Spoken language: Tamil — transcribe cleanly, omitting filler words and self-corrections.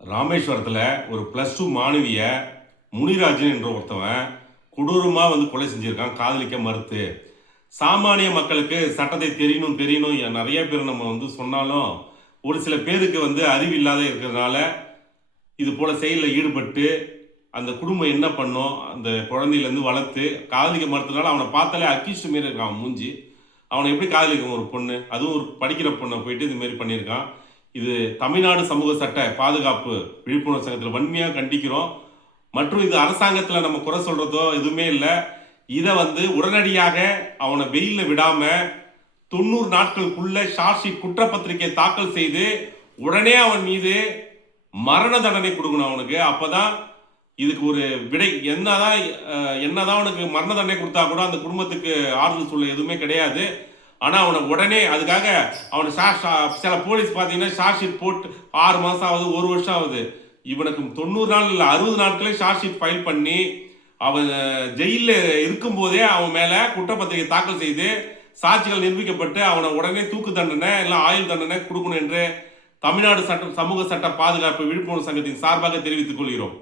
ராமேஸ்வரத்தில் ஒரு +2 மாணவிய முனிராஜன் என்ற ஒருத்தவன் கொடூரமாக கொலை செஞ்சிருக்கான், காதலிக்க மறுத்து. சாமானிய மக்களுக்கு சட்டத்தை தெரியணும் தெரியணும் நிறைய பேர் நம்ம சொன்னாலும், ஒரு சில பேருக்கு அறிவு இல்லாத இருக்கிறதுனால இது போல செயலில் ஈடுபட்டு அந்த குடும்பம் என்ன பண்ணும், அந்த குழந்தையிலேருந்து வளர்த்து காதலிக்க மறுத்தனால அவனை பார்த்தாலே அக்யூஸ்ட் மாரி இருக்கான் அவன் மூஞ்சி. அவனை எப்படி காதலிக்கும் ஒரு பொண்ணு, அதுவும் ஒரு படிக்கிற பொண்ணை போயிட்டு இதுமாரி பண்ணியிருக்கான். இது தமிழ்நாடு சமூக சட்ட பாதுகாப்பு விழிப்புணர்வு சங்கத்தில் வன்மையாக கண்டிக்கிறோம். மற்றும் இது அரசாங்கத்தில் நம்ம குறை சொல்றதோ எதுவுமே இல்லை. இதை உடனடியாக அவனை வெயிலில் விடாம 90 நாட்களுக்குள்ள ஷார்ட் ஷீட் குற்றப்பத்திரிகை தாக்கல் செய்து உடனே அவன் மீது மரண தண்டனை கொடுக்கணும் அவனுக்கு. அப்பதான் இதுக்கு ஒரு விடை. என்னதான் அவனுக்கு மரண தண்டனை கொடுத்தா கூட அந்த குடும்பத்துக்கு ஆறுதல் சொல்ல எதுவுமே கிடையாது. ஆனால் அவனை உடனே அதுக்காக அவனை சில போலீஸ் பார்த்தீங்கன்னா ஷார்ட் ஷீட் போட்டு 6 மாதம் ஆகுது, 1 வருஷம் ஆகுது. இவனுக்கு 90 நாள் இல்லை 60 நாட்களே ஷார்ட் ஷீட் ஃபைல் பண்ணி அவன் ஜெயிலில் இருக்கும்போதே அவன் மேலே குற்றப்பத்திரிகை தாக்கல் செய்து சாட்சிகள் நிரூபிக்கப்பட்டு அவனை உடனே தூக்கு தண்டனை இல்லை ஆயுள் தண்டனை கொடுக்கணும் என்று தமிழ்நாடு சமூக சட்ட பாதுகாப்பு விழிப்புணர்வு சங்கத்தின் சார்பாக தெரிவித்துக் கொள்கிறோம்.